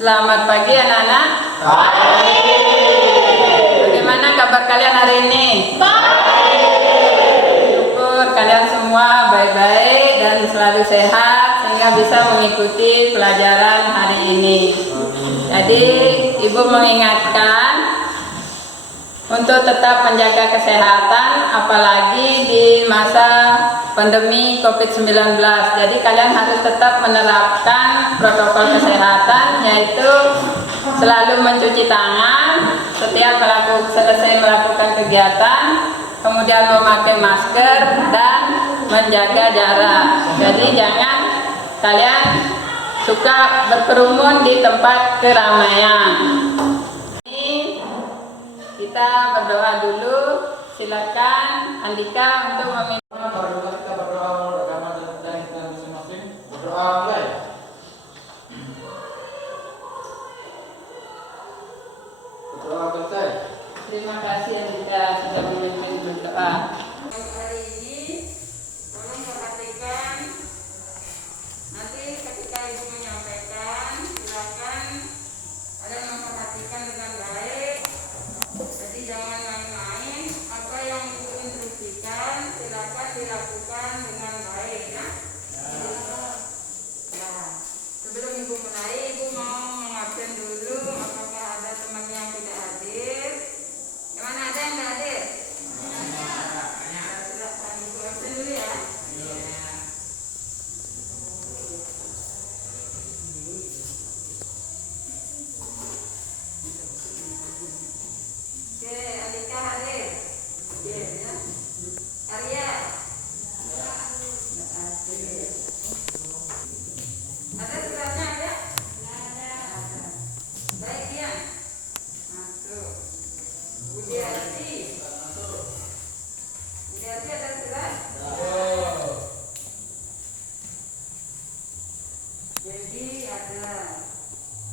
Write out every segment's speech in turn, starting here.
Selamat pagi anak-anak. Baik. Bagaimana kabar kalian hari ini? Baik. Syukur kalian semua baik-baik dan selalu sehat sehingga bisa mengikuti pelajaran hari ini. Jadi Ibu mengingatkan untuk tetap menjaga kesehatan apalagi di masa pandemi COVID-19. Jadi kalian harus tetap menerapkan protokol kesehatan, yaitu selalu mencuci tangan setiap selesai melakukan kegiatan, kemudian memakai masker dan menjaga jarak. Jadi jangan kalian suka berkerumun di tempat keramaian. Ini kita berdoa dulu. Silakan Andika untuk meminta. Kita berdoa agama dan masing-masing. Berdoa mulai. Berdoa selesai. Terima kasih Andika sudah memimpin berdoa. Hari ini tolong perhatikan, nanti ketika Ibu menyampaikan silakan kalian memperhatikan dengan baik. Jadi jangan main-main, apa yang Ibu instruksikan silakan dilakukan dengan baik ya. Nah, sebelum Ibu mulai, Ibu mau mengabsen dulu apakah ada teman yang tidak hadir. Yang mana ada yang tidak hadir? Silakan Ibu absen dulu ya. Oke, Andika hadir. Oke, ya. Arya. Hadir. Ada suratnya ada? Ada. Baik ya. Masuk. Budiati. Budiati ada surat? Jadi ada.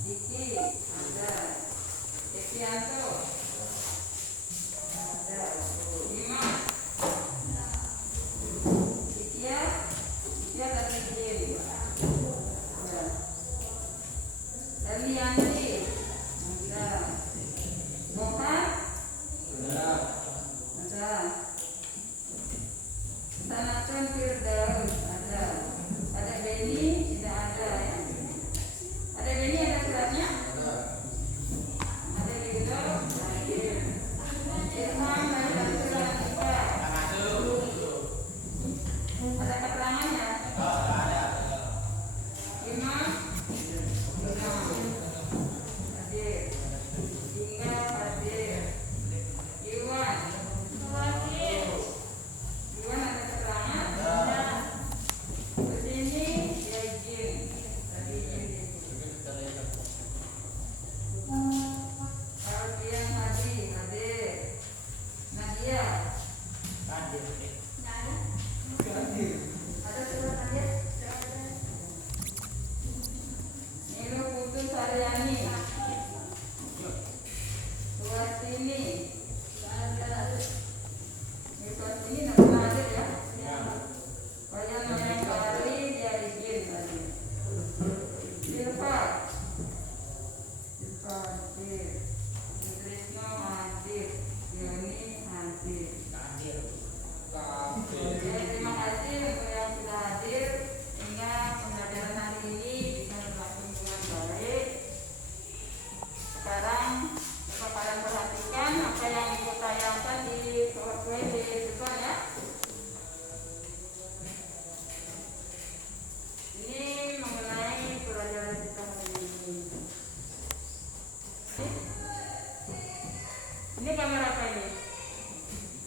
Diki ada. Ekianto ada. Lima. Ikia ada izin. Ada. Elianti ada. Moha ada. Sanatun Firdaus ada. Ada Beni tidak ada ya. Ada Beni ada suratnya? Ada Yudo hadir. Irfan ada surat juga. Ada keterangannya? Imam hadir. Hingga hadir. Iwan Iwan ada keterangan? Kesini dia izin. Tadi izin. Alfian hadir. Nadia ada surat Nadia? Nilo Putus Haryani Suwastini Suwastini nama hadir ya? Bayan Mayangkari dia izin tadi. Silva hadir. Trisno hadir. Yoni hadir. Oke, terima kasih untuk yang sudah hadir sehingga pembelajaran hari ini bisa berlangsung dengan baik. Sekarang coba kalian perhatikan apa yang Ibu tayangkan di PowerPoint di depan ya. Ini mengenai pelajaran kita hari ini. Ini kamera apa ini?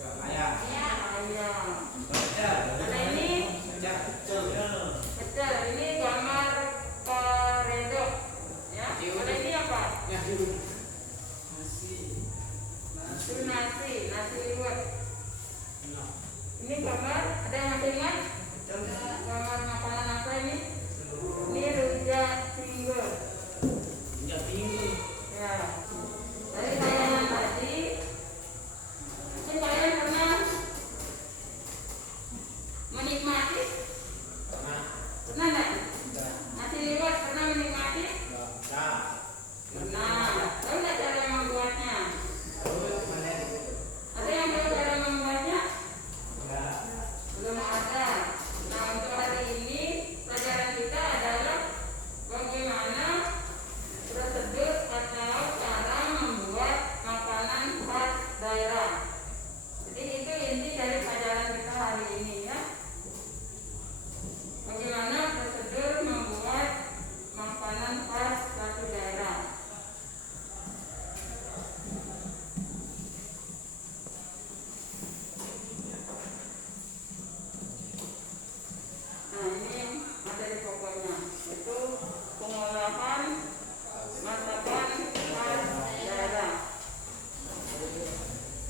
Ayam. Ada ini? Betul. Ini gambar koredok. Ya. Ada ini apa? Itu nasi liwet. Ini gambar, ada yang masih ingat? Gambar makanan apa ini? Ini rujak pinggul. Ya. Dari tayangan tadi, mungkin kalian pernah menikmati? Pernah enggak? Nasi liwet pernah menikmati? Nah, tahu nggak cara membuatnya? Ada yang tahu cara membuatnya? Belum ada. Nah, untuk hari ini pelajaran kita adalah bagaimana prosedur atau cara membuat makanan khas daerah. Jadi itu inti dari pelajaran kita hari ini ya. Bagaimana prosedur membuat makanan khas suatu daerah. Nah, ini materi pokoknya, itu pengolahan masakan khas daerah.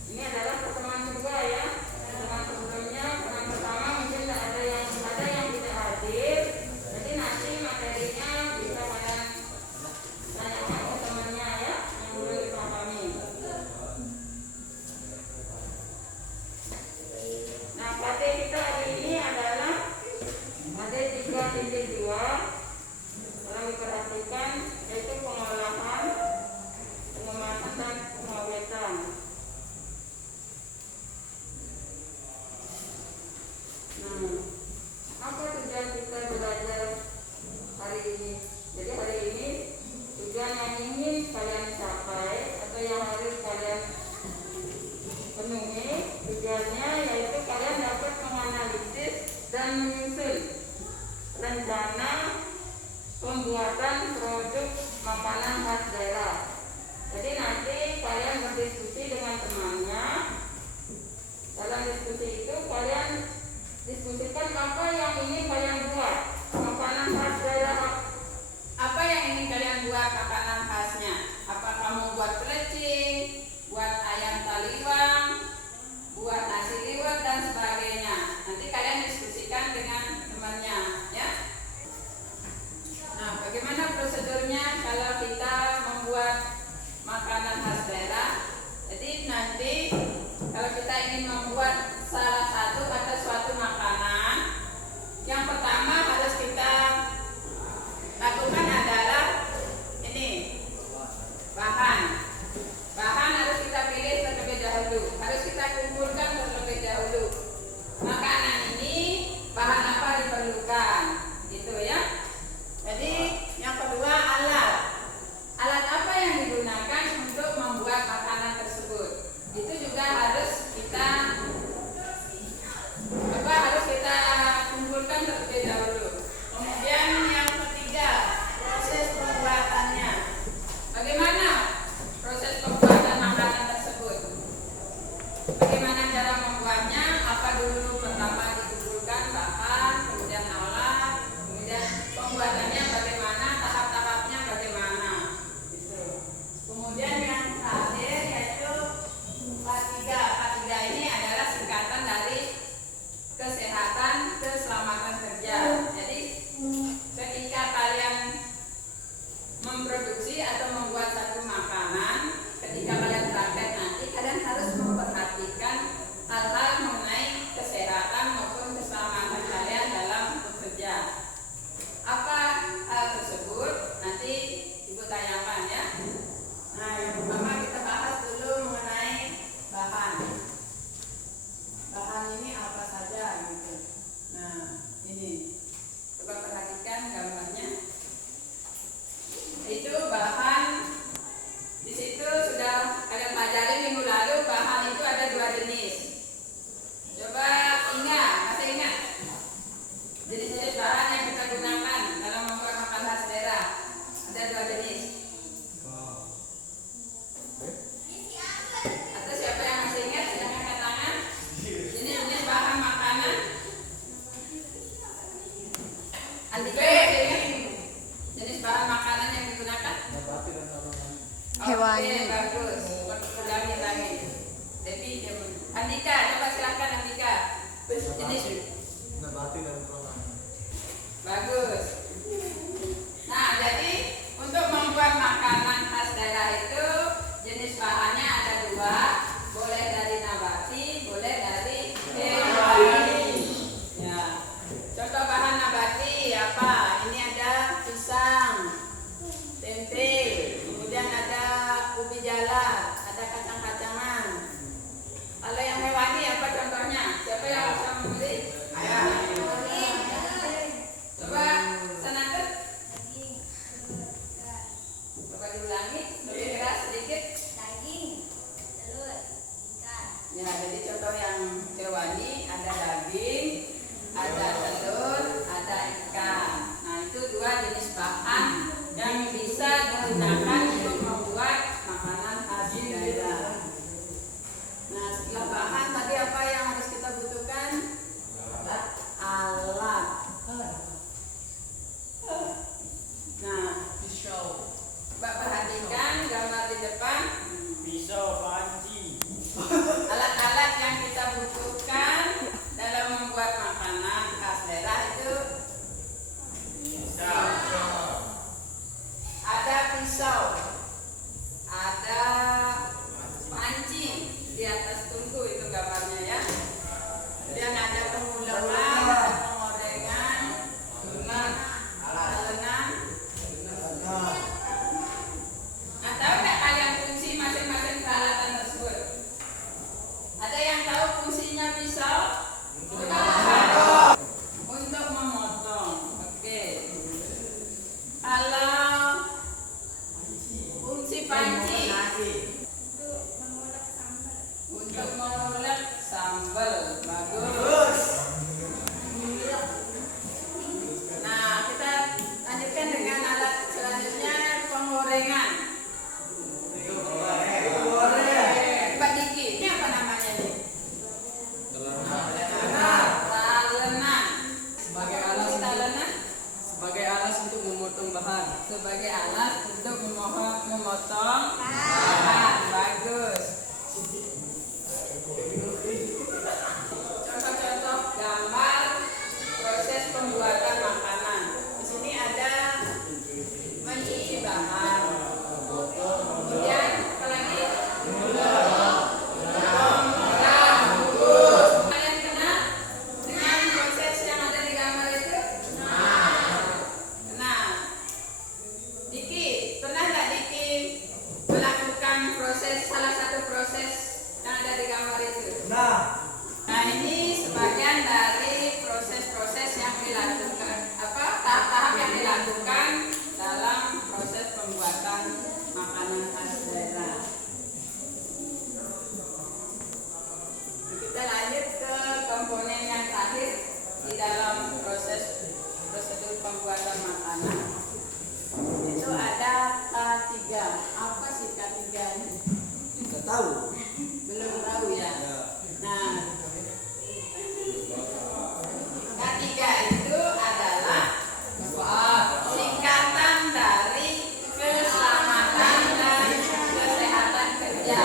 Ini adalah pertemuan kedua ya. Pertemuan sebelumnya, pertemuan pertama mungkin ada yang tidak hadir. Jadi nanti materinya bisa kalian tanyakan ke temannya ya, yang belum dipahami. Nah, materi kita hari ini adalah materi 3.2. Kalau diperhatikan, yaitu pengolahan, pengemasan dan pengawetan. Nah, apa tujuan kita belajar hari ini? Jadi hari ini tujuan yang ingin kalian capai atau yang harus kalian penuhi, tujuannya yaitu kalian dapat menganalisis dan menyusun rencana pembuatan produk makanan khas daerah. Jadi nanti kalian berdiskusi dengan temannya. Dalam diskusi itu kalian diskusikan apa yang ingin kalian buat makanan khas daerah. Apa yang ingin kalian buat makanan khasnya? Apa kamu buat pelecing, buat ayam taliwang, buat nasi liwet dan sebagainya? Nanti kalian diskusikan dengan temannya, ya. Nah, bagaimana prosedurnya kalau kita membuat makanan khas daerah? Jadi nanti kalau kita ingin membuat salah satu atau suatu makanan, yang pertama harus kita lakukan adalah ini, bahan harus kita pilih terlebih dahulu, harus kita kumpulkan terlebih dahulu. Makanan ini bahan apa diperlukan, gitu ya. Jadi yang kedua, alat apa yang digunakan untuk membuat makanan tersebut, itu juga harus kita kumpulkan terlebih dahulu. Kemudian yang ketiga, proses pembuatannya. Bagaimana proses pembuatan makanan tersebut? Bagaimana cara membuatnya? Apa dulu pertama dikumpulkan bahan, kemudian alat, kemudian pembuatannya bagaimana, tahap-tahapnya bagaimana, gitu. Kemudian yang terakhir yaitu K3. K3 ini adalah singkatan dari kesehatan, keselamatan kerja. Jadi ketika kalian memproduksi atau membuat satu makanan, ketika kalian praktek nanti kalian harus memperhatikan hal-hal mengenai kesehatan maupun keselamatan kalian dalam bekerja. Apa hal tersebut? Nanti Ibu tanyakan ya. Nah, yang pertama kita bahas dulu mengenai bahan. Bahan ini apa saja gitu. Nah, ini coba perhatikan gambarnya. Itu bahan, di situ sudah kalian pelajari minggu lalu. Bahan itu ada 2 jenis. Coba ingat, masih ingat jenis-jenis bahan yang kita gunakan dalam membuat makanan khas daerah? Ada 2 jenis. Atau siapa yang masih ingat, silakan angkat tangan. Jenis-jenis bahan makanan. Andika masih ingat jenis bahan makanan yang digunakan? Hewani. Oke, bagus. Ulangi lagi. Jadi Andika, coba silakan Andika. Jenis Nabati dan perumahan. bagus. Nah, jadi untuk membuat makanan khas daerah itu jenis bahannya ada 2, boleh dari nabati, boleh dari hewani. Ya. Contoh bahan nabati apa? Ini ada pisang, tempe, kemudian gunakan untuk membuat makanan khas daerah. Nah, setelah bahan tadi apa yang harus kita butuhkan? Alat. Nah, Mbak perhatikan gambar di depan. Pisau, panci. Alat-alat yang kita butuhkan dalam membuat makanan khas daerah itu ada pisau, ada panci di atas tungku itu gambarnya ya. Kemudian ada penguleman, ada pengorengan, alenan. Nah, tahu nggak kalian fungsi masing-masing peralatan tersebut? Ada yang tahu fungsinya pisau? Untuk memotong. Oke. Kalau fungsi panci untuk mengulek sambal. Bagus. Nah, kita lanjutkan dengan alat selanjutnya, pengorengan. Mbak Diki, ini apa namanya nih? Talenan. Sebagai alas Talenan sebagai alas untuk memotong bahan. sebagai alat untuk memotong bahan. Bagus. Contoh-contoh gambar proses pembuatan makanan. Di sini ada mencuci bahan. Kemudian apa lagi? Kalian kenal dengan proses yang ada di gambar itu? Nah, Diki, pernah nggak Diki melakukan salah satu proses yang ada di gambar itu? Nah, ini sebagian dari proses-proses yang dilakukan, tahap-tahap yang dilakukan dalam proses pembuatan makanan khas daerah. Kita lanjut ke komponen yang terakhir di dalam prosedur pembuatan makanan. Itu ada K3. Apa sih K3 ini? Tidak tahu. Belum tahu ya. Nah, K3 itu adalah singkatan dari keselamatan dan kesehatan kerja.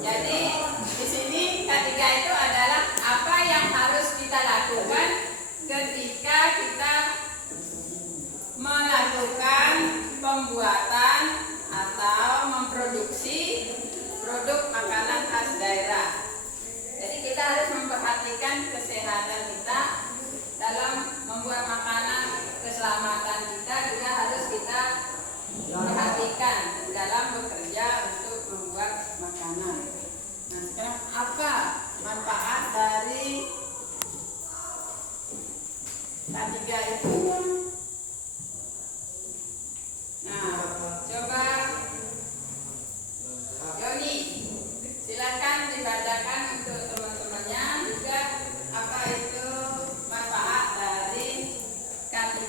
Jadi di sini K3 itu adalah apa yang harus kita lakukan ketika kita melakukan pembuatan atau memproduksi produk makanan khas daerah. Jadi kita harus memperhatikan kesehatan kita dalam membuat makanan, keselamatan kita juga harus kita perhatikan dalam bekerja untuk membuat makanan. Nah, sekarang apa manfaat dari K3 itu? Nah, coba Yoni, silakan dibacakan untuk teman-temannya juga apa itu manfaat dari K3.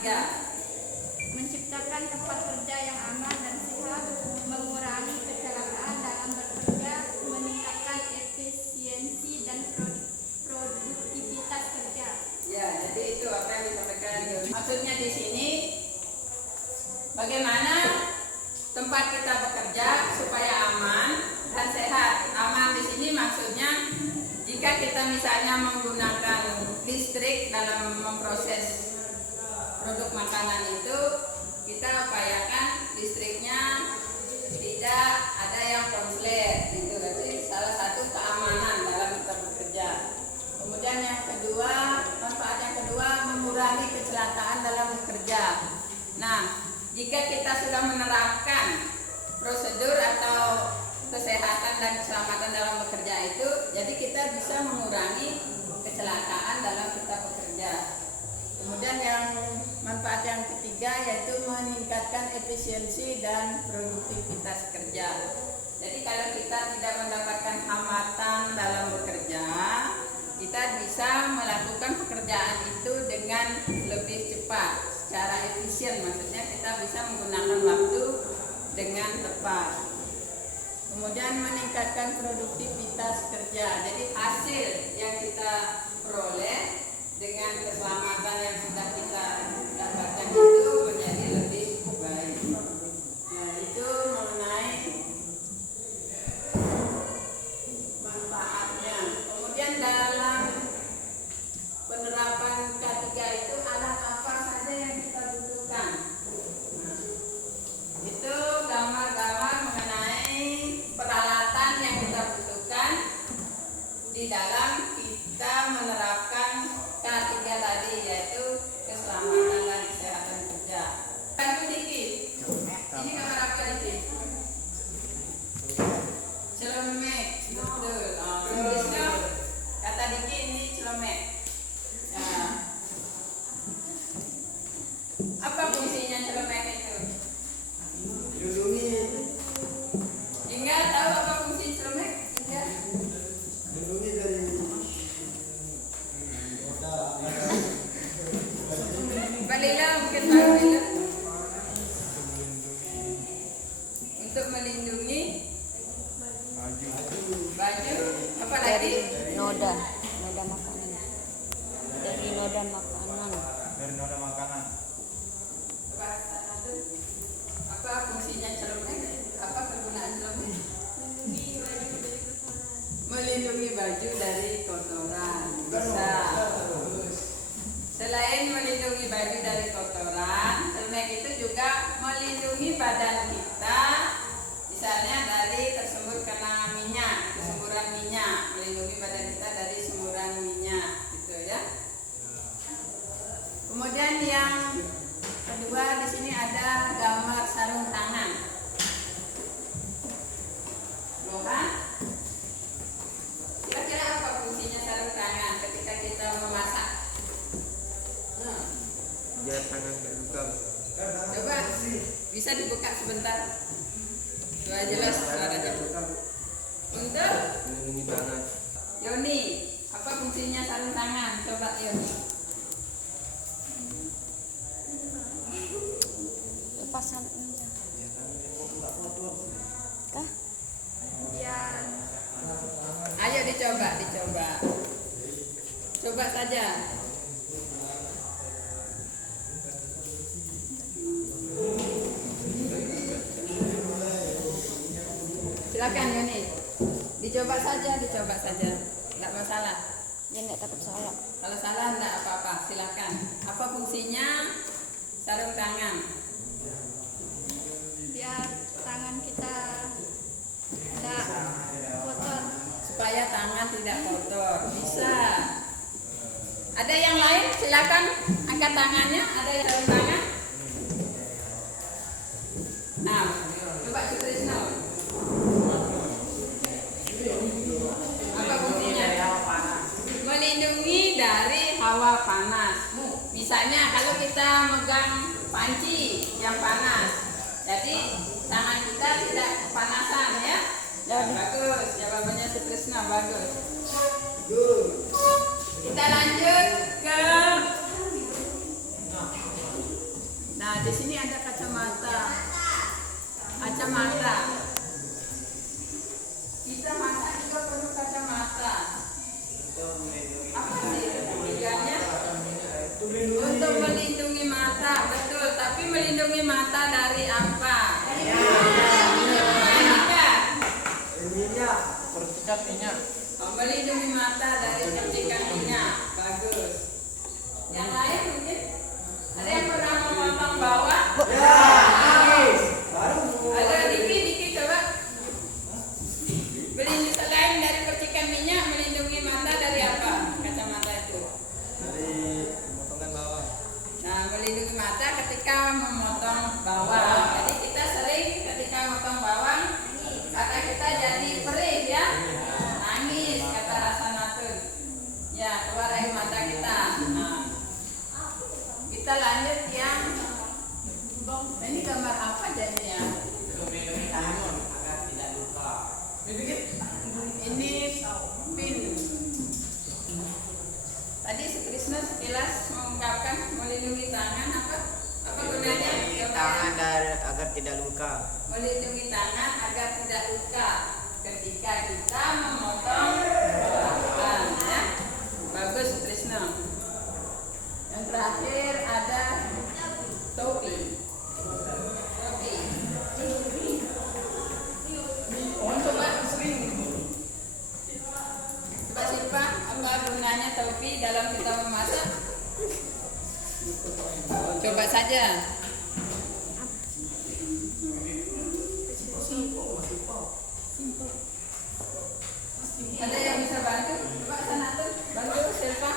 Menciptakan tempat kerja yang aman dan sehat, mengurangi kecelakaan dalam bekerja, meningkatkan efisiensi dan produktivitas kerja. Ya, jadi itu apa yang disampaikan Yoni. Maksudnya di sini bagaimana tempat kita bekerja supaya aman dan sehat. Aman di sini maksudnya jika kita misalnya menggunakan listrik dalam memproses produk makanan itu, kita upayakan listriknya tidak ada yang konslet. Itu berarti salah satu keamanan dalam kita bekerja. Kemudian yang kedua, manfaat yang kedua mengurangi kecelakaan dalam bekerja. Nah, jika kita sudah menerapkan prosedur atau kesehatan dan keselamatan dalam bekerja itu, jadi kita bisa mengurangi kecelakaan dalam kita bekerja. Kemudian yang manfaat yang ketiga yaitu meningkatkan efisiensi dan produktivitas kerja. Jadi kalau kita tidak mendapatkan hambatan dalam bekerja, kita bisa melakukan pekerjaan itu dengan lebih cepat, secara efisien. Maksudnya kita bisa menggunakan waktu cepat. Kemudian meningkatkan produktivitas kerja. Jadi hasil yang kita peroleh dengan keselamatan yang sudah kita dapatkan itu menjadi lebih baik. Nah, itu mengenai manfaatnya. Kemudian dalam penerapan K3 itu alat apa saja yang kita butuhkan. Nah, itu gambar-gambar mengenai peralatan yang kita butuhkan di dalam kita menerapkan K3 tadi, yaitu keselamatan dan kesehatan kerja. Bantu dikit. Ini gambar apa dikit? Celemek, betul. Tulisnya kata dikit ini celemek. Nah, apa fungsinya celemek itu? Ingat tahu apa fungsi celemek? Ingat? Balila mungkin tahu Balila. Untuk melindungi baju, apa lagi? Noda makanan. Dari noda makanan. Apa fungsinya celemek? Apa kegunaan celemek? Melindungi baju dari kotoran. Bisa. Selain melindungi baju dari kotoran, celemek itu juga melindungi badan kita, misalnya dari tersembur kena minyak, semburan minyak, melindungi badan kita dari semburan minyak, gitu ya. Kemudian yang kedua di sini ada gambar sarung tangan. Bukan? Kira-kira apa fungsinya sarung tangan ketika kita memasak? Biar tangan gak luka. Coba bisa dibuka sebentar. Supaya jelas suaranya. Untuk Melindungi tangan. Yoni, apa fungsinya sarung tangan? Coba Yoni. Lepasan aja. Kah? Biar Ayo dicoba. Coba saja. Silakan Yoni. Dicoba saja. Enggak masalah. Dia nggak takut salah. Kalau salah enggak apa-apa, silakan. Apa fungsinya sarung tangan? biar tangan kita tidak kotor. Supaya tangan tidak kotor. Bisa. Ada yang lain? Silakan angkat tangannya. Ada yang sarung tangan? Nah, coba Sutrisno. Apa fungsinya? Melindungi dari hawa panas. Misalnya kalau kita megang panci yang panas, jadi tangan kita tidak kepanasan ya. Bagus, jawabannya Sutrisno, bagus. Kita lanjut ke. Nah, di sini ada kacamata. Kita masak juga perlu kacamata. Apa sih tujuannya? Untuk melindungi mata, betul. Tapi melindungi mata dari apa? Percikan minyak. Melindungi mata dari percikan minyak. Bagus. Yang lain mungkin? Ada yang pernah memotong bawang? Ada Diki tidak luka. Melindungi tangan agar tidak luka ketika kita memotong tangan, ya. Bagus, Trisno. Yang terakhir ada topi. Topi. Coba Silpa, apa gunanya topi dalam kita memasak? Coba saja. Ada yang bisa bantu? Coba sana tuh, bantu Silpa.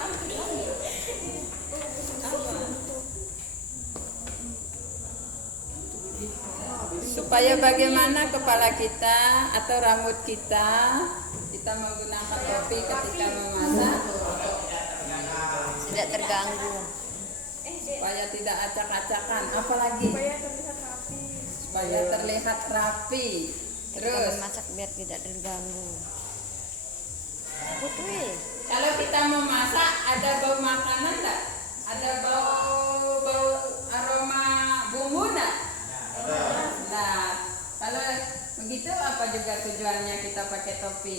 Supaya bagaimana kepala kita atau rambut kita menggunakan topi ketika memasak Tidak terganggu. supaya tidak acak-acakan, apalagi supaya terlihat rapi. Kita Terus memasak biar tidak terganggu. Putri. kalau kita memasak ada bau makanan enggak? Ada bau aroma bumbu enggak? Nah, kalau begitu apa juga tujuannya kita pakai topi?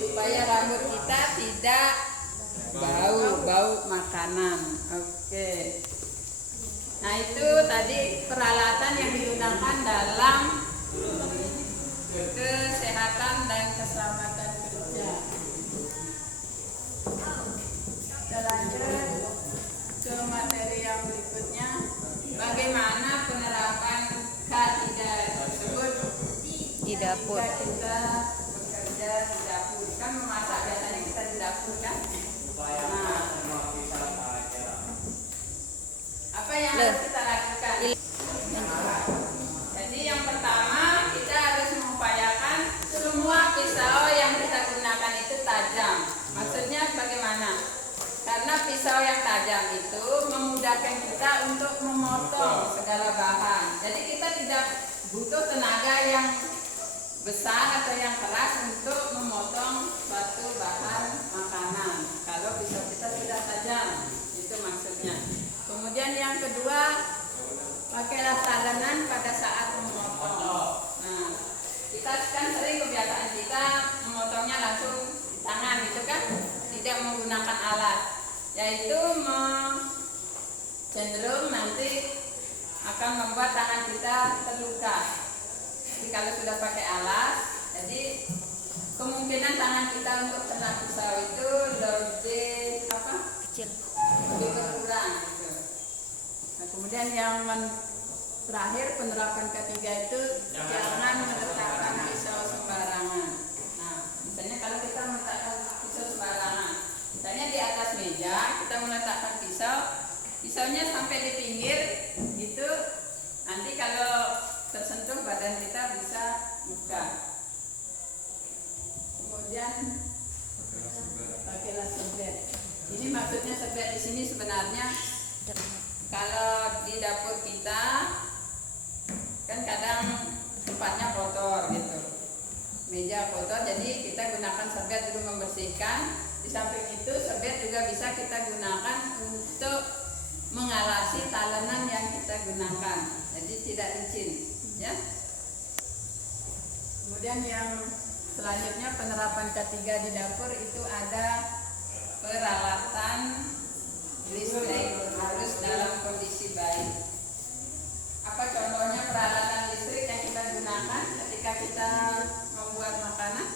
Supaya rambut kita tidak bau makanan. Oke. Nah, itu tadi peralatan yang digunakan dalam kesehatan dan keselamatan kerja. Kita lanjut ke materi yang berikutnya. Bagaimana penerapan K3 tersebut Di dapur. ketika kita bekerja di dapur? Kan memasak biasanya kita di dapur kan? Nah, apa yang harus kita lakukan? Jadi yang pertama kita harus mengupayakan semua pisau yang kita gunakan itu tajam. Maksudnya bagaimana? Karena pisau yang tajam itu memudahkan kita untuk memotong segala bahan. Jadi kita tidak butuh tenaga yang besar atau yang keras untuk memotong suatu bahan makanan. Kalau pisau kita sudah tajam, itu maksudnya. Kemudian yang kedua, pakailah talenan pada saat memotong. Nah, kita kan sering kebiasaan kita memotongnya langsung di tangan gitu kan, tidak menggunakan alat, yaitu cenderung nanti akan membuat tangan kita terluka. Jadi kalau sudah pakai alat, jadi kemungkinan tangan kita untuk kena pisau itu lebih Kecil. lebih berkurang gitu. Nah, kemudian yang terakhir penerapan ketiga itu jangan meletakkan pisau sembarangan. Nah, misalnya kalau kita meletakkan pisau sembarangan, misalnya di atas meja kita meletakkan pisaunya sampai di pinggir gitu, nanti kalau tersentuh badan kita bisa luka. Kemudian pakailah serbet. Ini maksudnya serbet di sini sebenarnya kalau di dapur kita kan kadang tempatnya kotor gitu, meja kotor, jadi kita gunakan serbet dulu membersihkan. Di samping itu serbet juga bisa kita gunakan untuk mengalasi talenan yang kita gunakan, jadi tidak licin, ya. Kemudian yang selanjutnya penerapan ketiga di dapur itu ada peralatan listrik harus dalam kondisi baik. Apa contohnya peralatan listrik yang kita gunakan ketika kita membuat makanan?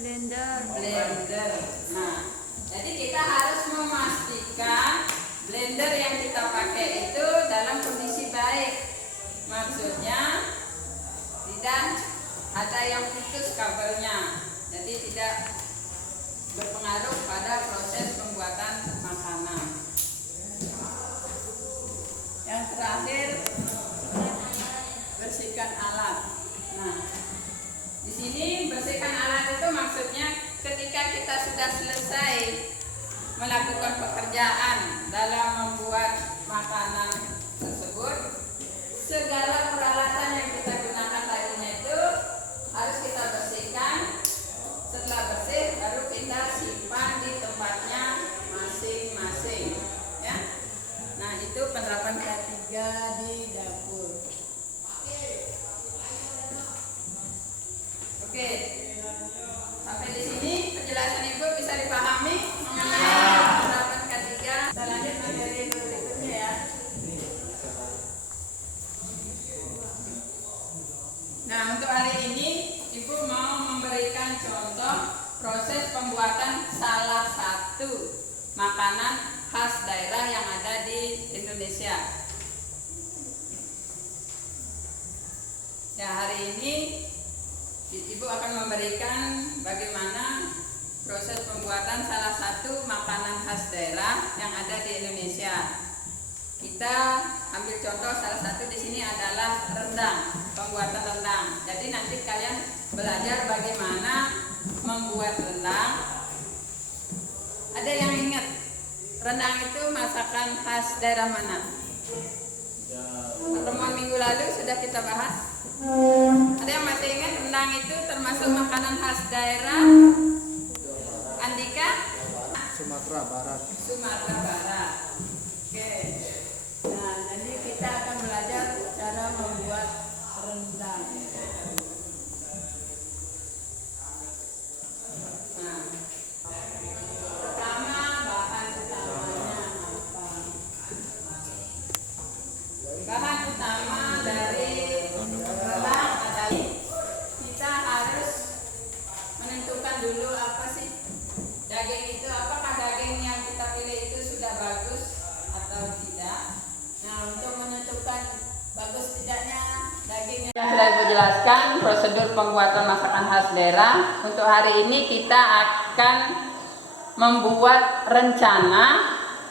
Blender. Nah, jadi kita harus memastikan blender yang kita pakai itu dalam kondisi baik. Maksudnya tidak ada yang putus kabelnya, jadi tidak berpengaruh pada proses pembuatan makanan. Yang terakhir, bersihkan alat. Nah, di sini bersihkan alat itu maksudnya ketika kita sudah selesai melakukan pekerjaan dalam membuat makanan tersebut, segala peralatan yang kita gunakan tadinya itu harus kita bersihkan. Setelah bersih, baru kita simpan di tempatnya masing-masing, ya. Nah, itu penerapan ada di dapur. Oke, sampai di sini penjelasan Ibu bisa dipahami mengenai penerapan K3. Kita lanjut materi berikutnya ya. Nah, untuk hari ini Ibu mau memberikan contoh proses pembuatan salah satu makanan khas daerah yang ada di Indonesia. Ya, hari ini Ibu akan memberikan bagaimana proses pembuatan salah satu makanan khas daerah yang ada di Indonesia. Kita ambil contoh salah satu di sini adalah rendang, pembuatan rendang. Jadi nanti kalian belajar bagaimana membuat rendang. Ada yang ingat rendang itu masakan khas daerah mana? Pertemuan minggu lalu sudah kita bahas. Ada yang masih ingat rendang itu termasuk makanan khas daerah Andika? Sumatera Barat. Sumatera Barat. Oke. Nah, jadi kita akan belajar cara membuat rendang. Nah, pertama bahan utamanya apa? Bahan utama dari rendang adalah kita harus menentukan dulu apa sih daging itu, apakah daging yang kita pilih itu sudah bagus atau tidak. Nah, untuk menentukan bagus tidaknya daging yang sudah Ibu jelaskan prosedur pembuatan masakan khas daerah. Untuk hari ini kita akan membuat rencana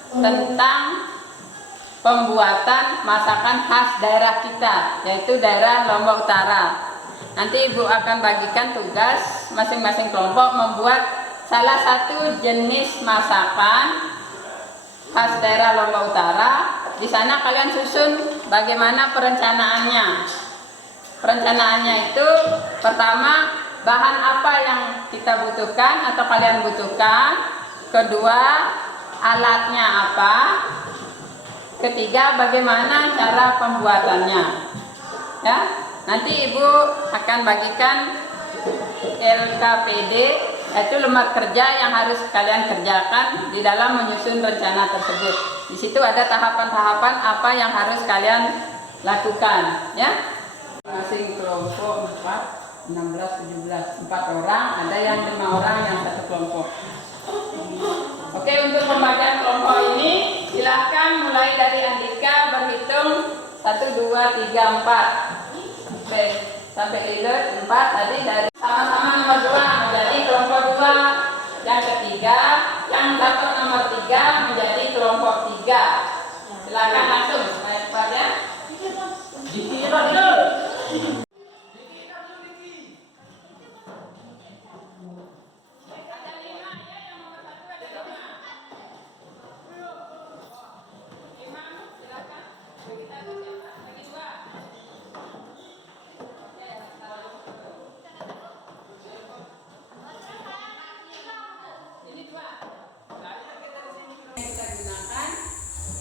tentang pembuatan masakan khas daerah kita, yaitu daerah Lombok Utara. Nanti Ibu akan bagikan tugas masing-masing kelompok membuat salah satu jenis masakan khas daerah Lombok Utara. Di sana kalian susun bagaimana perencanaannya. Perencanaannya itu pertama bahan apa yang kita butuhkan atau kalian butuhkan. Kedua, alatnya apa. Ketiga, bagaimana cara pembuatannya. Ya, nanti Ibu akan bagikan LKPD, yaitu lembar kerja yang harus kalian kerjakan di dalam menyusun rencana tersebut. Di situ ada tahapan-tahapan apa yang harus kalian lakukan, ya. Masing kelompok 4, 16, 17, 4 orang, ada yang 5 orang yang satu kelompok. Oke, untuk pembagian kelompok ini silahkan mulai dari Andika berhitung 1, 2, 3, 4. Oke, sampai lihat 4 tadi dari sama-sama nomor 2 menjadi kelompok 2. Yang ketiga yang dapat nomor 3 menjadi kelompok 3. Silakan langsung pada kita gunakan.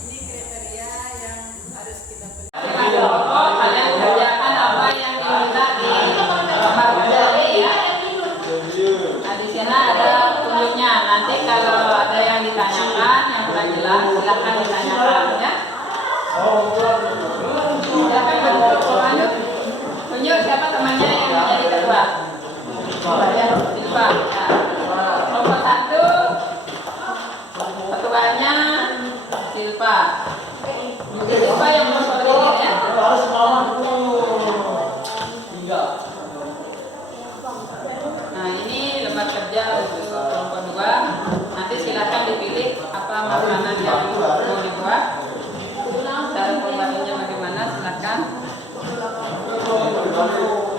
Ini kriteria yang harus kita pilih. Kalian kerjakan apa yang diminta di lembar kerja ini ya. Nah, di sana ada tunjuknya. Nanti kalau ada yang ditanyakan yang kurang jelas silahkan ditanyakan ya. Siapa yang bertunjuk? Tunjuk siapa temannya yang menjadi ketua. Silva. Ya. Kelompok 1 ketuanya Silva. Silva yang berkoordinir ya. Nah, ini lembar kerja untuk kelompok 2. Nanti silakan dipilih apa makanan yang mau dibuat. Cara pembuatannya bagaimana silakan. Kelompok 4.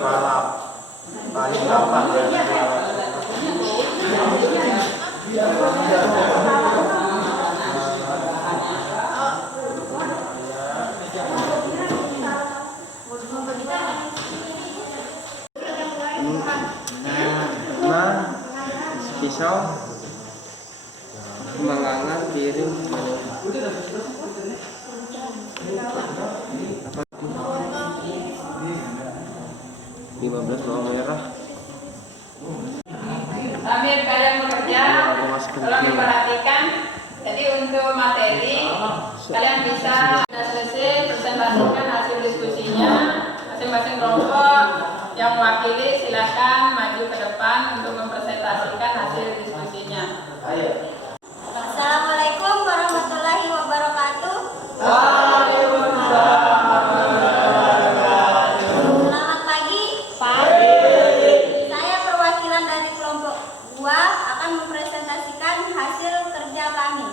Balap paling gampang ya. Nah, pisau, mangangan, piring, mana? 15 bawang merah. Sambil kalian bekerja, tolong diperhatikan. Jadi untuk materi, kalian bisa sudah selesai presentasikan hasil diskusinya. Masing-masing kelompok yang mewakili silakan maju ke depan untuk mempresentasikan hasil diskusinya. Assalamualaikum warahmatullahi wabarakatuh. Selamat pagi. Saya perwakilan dari kelompok 2 akan mempresentasikan hasil kerja kami.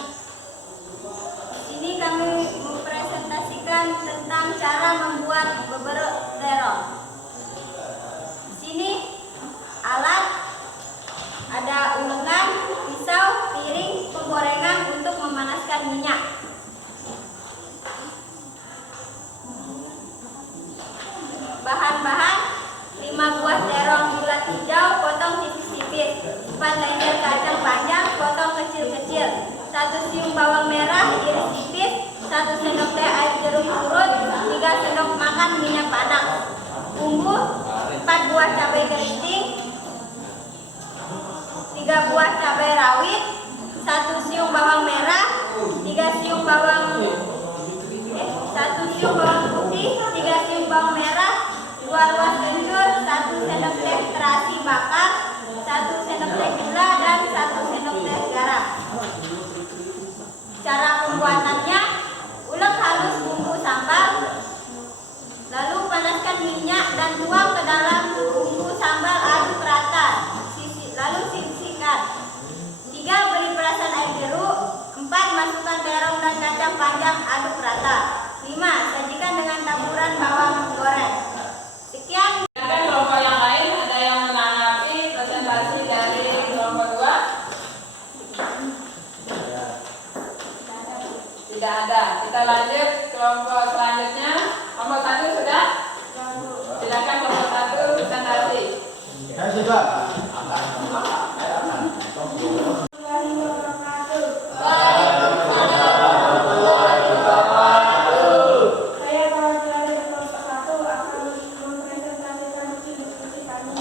Di sini kami mempresentasikan tentang cara membuat beberok terong. Di sini alat ada ulengan, pisau, piring, penggorengan untuk memanaskan minyak. Bahan-bahan 5 buah terong bulat hijau potong tipis-tipis, 4 lender kacang panjang potong kecil-kecil, 1 siung bawang merah iris tipis, 1 sendok teh air jeruk purut, 3 sendok makan minyak panas, bumbu 4 buah cabai keriting, 3 buah cabai rawit, 1 siung bawang merah, 1 siung bawang putih, 3 siung bawang merah, 2 luas kencur, 1 sendok teh terasi bakar, 1 sendok teh gula, dan 1 sendok teh garam. Cara pembuatannya, ulek halus bumbu sambal, lalu panaskan minyak dan tuang ke dalam bumbu sambal, aduk rata, lalu sisihkan. 3. Beri perasan air jeruk. 4. Masukkan terong dan kacang panjang, aduk rata. 5. Sajikan dengan taburan bawang goreng. Sekian. Silakan kelompok yang lain, ada yang menanggapi presentasi dari kelompok 2? Tidak ada. Kita lanjut kelompok selanjutnya. Kelompok 1 sudah? Silakan kelompok 1 presentasi. Saya sudah. Saya perwakilan dari kelompok 1 akan mempresentasikan hasil diskusi kami.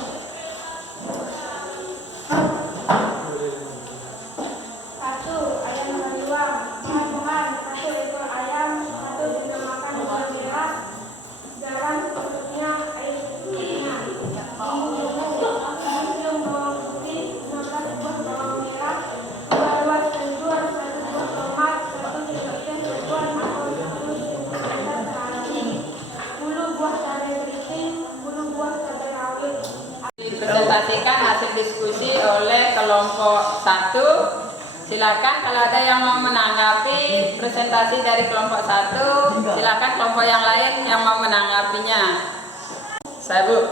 1. Ayam beruang. Bahan-bahan 1 ekor ayam, 1 sendok makan gula merah, garam secukupnya, air secukupnya. Bumbu-bumbu 1 siung bawang putih, 16 buah bawang merah, 2 luas kencur, 1 buah tomat, 1 sendok teh teguan atau 1 sendok teh terasi, 10 buah cabai keriting, 10 buah cabai rawit. Dipresentasikan hasil diskusi oleh kelompok 1. Silakan kalau ada yang mau menanggapi presentasi dari kelompok 1, silakan kelompok yang lain yang mau menanggapinya. Saya Bu,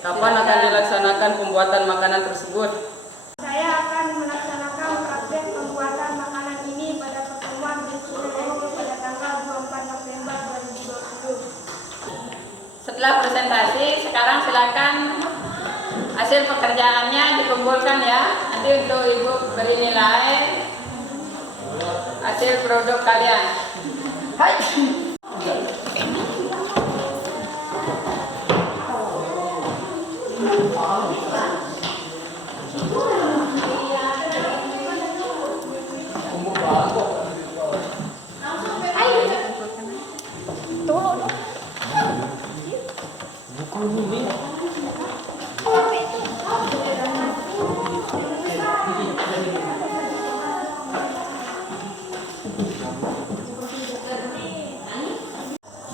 kapan akan dilaksanakan pembuatan makanan tersebut? Saya akan melaksanakan praktek pembuatan makanan ini pada pertemuan diskusi pada tanggal 24 November 2020. Setelah presentasi, sekarang silakan hasil pekerjaannya dikumpulkan ya. Nanti untuk Ibu beri nilai hasil produk kalian.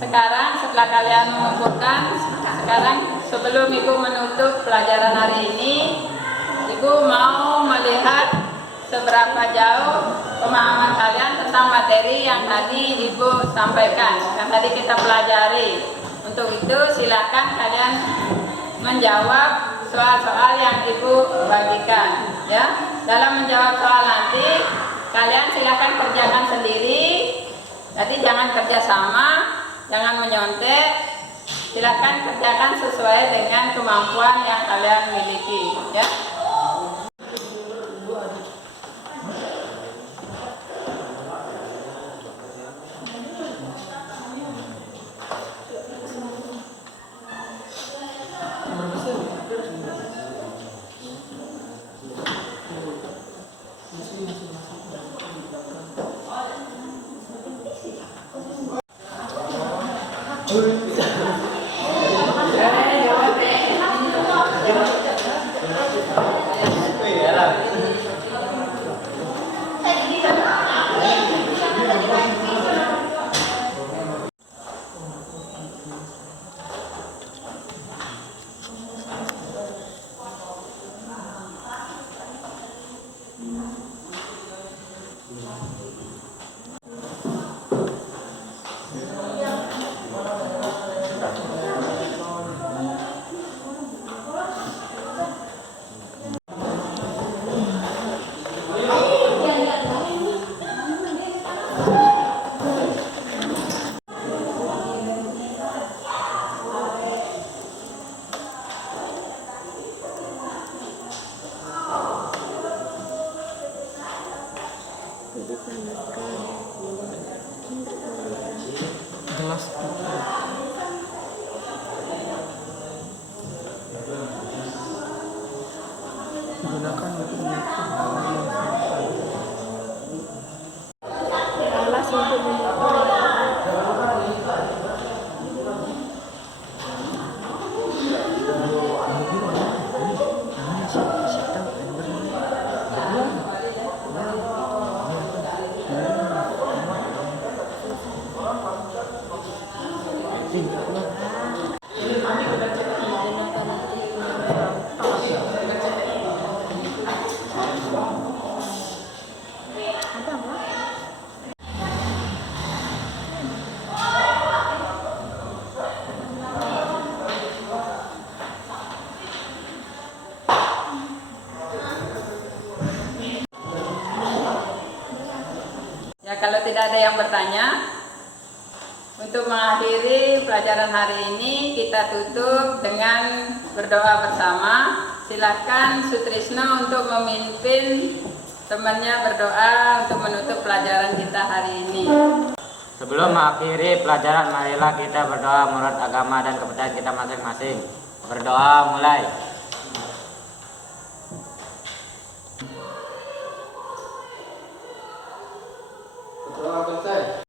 Sekarang setelah setelah kalian mengumpulkan, sekarang sebelum Ibu menutup pelajaran hari ini, Ibu mau melihat seberapa jauh pemahaman kalian tentang materi yang tadi Ibu sampaikan, yang tadi kita pelajari. Untuk itu silakan kalian menjawab soal-soal yang Ibu bagikan. Ya, dalam menjawab soal nanti kalian silakan kerjakan sendiri. Jadi jangan kerja sama, jangan menyontek. Silakan kerjakan sesuai dengan kemampuan yang kalian miliki. Ya. Gunakan untuk mengukur Alas untuk memotong. Ya, kalau tidak ada yang bertanya, untuk mengakhiri pelajaran hari ini kita tutup dengan berdoa bersama. Silakan Sutrisno untuk memimpin temannya berdoa untuk menutup pelajaran kita hari ini. Sebelum mengakhiri pelajaran, marilah kita berdoa menurut agama dan kepercayaan kita masing-masing. Berdoa mulai. Berdoa selesai.